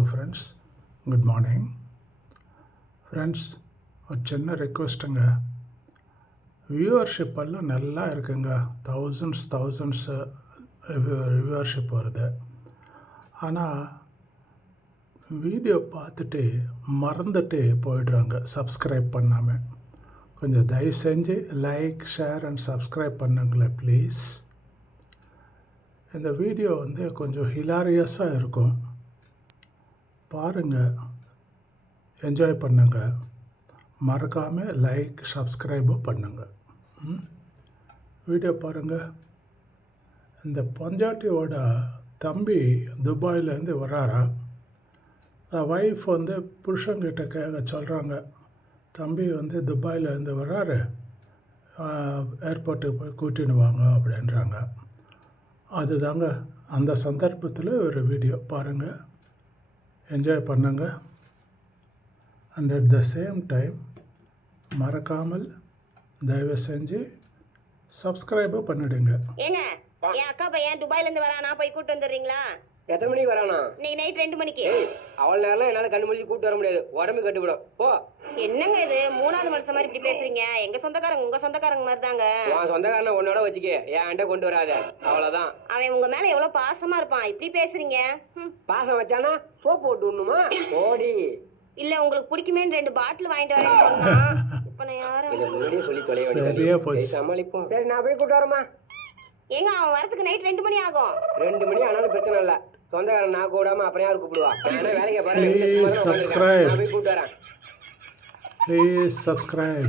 Hello friends good morning friends ஒரு சின்ன ரெக்வெஸ்ட்டுங்க viewership எல்லாம் நல்லா இருக்குங்க. தௌசண்ட்ஸ் தௌசண்ட்ஸு வியூவர்ஷிப் வருது. ஆனால் வீடியோ பார்த்துட்டு மறந்துட்டு போயிடுறாங்க. சப்ஸ்கிரைப் பண்ணாமல் கொஞ்சம் தயவு செஞ்சு லைக் ஷேர் அண்ட் சப்ஸ்கிரைப் பண்ணுங்களேன் ப்ளீஸ் இந்த வீடியோ வந்து கொஞ்சம் ஹிலாரியஸாக இருக்கும். பாருங்கள் என்ஜாய் பண்ணுங்க. மறக்காமல் லைக் சப்ஸ்கிரைபும் பண்ணுங்க. ம்? வீடியோ பாருங்கள் இந்த பொஞ்சாட்டியோட தம்பி துபாயிலேருந்து வர்றாரா? ஒய்ஃப் வந்து புருஷங்கிட்ட கேட்க சொல்கிறாங்க தம்பி வந்து துபாயிலேருந்து வர்றாரு. ஏர்போர்ட்டுக்கு போய் கூட்டின்னு வாங்க அப்படின்றாங்க. அதுதாங்க அந்த சந்தர்ப்பத்தில் ஒரு வீடியோ பாருங்கள் என்ஜாய் பண்ணுங்க. And at the same time மறக்காமல் தயவு செஞ்சு சப்ஸ்கிரைபும் பண்ணிடுங்க. ஏங்க என் அக்கா பையன் துபாயிலேருந்து வரான். நான் போய் கூட்டு வந்துடுறீங்களா? எத்தனை மணிக்கு வரானா? இன்னைக்கு நைட் ரெண்டு மணிக்கு. அவள் நேரம் என்னால கண்ணு முடிச்சு கூட்டு வர முடியாது. உடம்பு கட்டுவிடும் போ. என்னங்க இது? மூணாவது மனுஷன் மாதிரி இப்படி பேசுறீங்க? எங்க சொந்தக்காரங்க உங்க சொந்தக்காரங்க மாதிரி தாங்க உன் சொந்தக்காரனை உன்னோட வச்சுக்க. என்கிட்ட கொண்டு வராத. அவ்வளவுதான். அவன் உங்க மேல எவ்வளவு பாசமா இருப்பான். இப்படி பேசுறீங்க. பாசம் வச்சானா சோப்பு போட்டு விடணுமா ஓடி இல்ல உங்களுக்கு பிடிக்குமேன்னு ரெண்டு பாட்டில் வாங்கிட்டு வரேன்னு இப்ப நான் யாரும் சொல்லி. சமாளிப்போம். சரி நான் போய் கூட்டு வரமா ஏங்க அவன் வரதுக்கு நைட் ரெண்டு மணி ஆகும். ரெண்டு மணி ஆனாலும் பிரச்சனை இல்ல. சொந்தக்காரன் நான் கூடாம அப்புறம் யாரு கூப்பிடுவா. நான் வேலைக்கு போறேன். கூட்டு வரேன். Please subscribe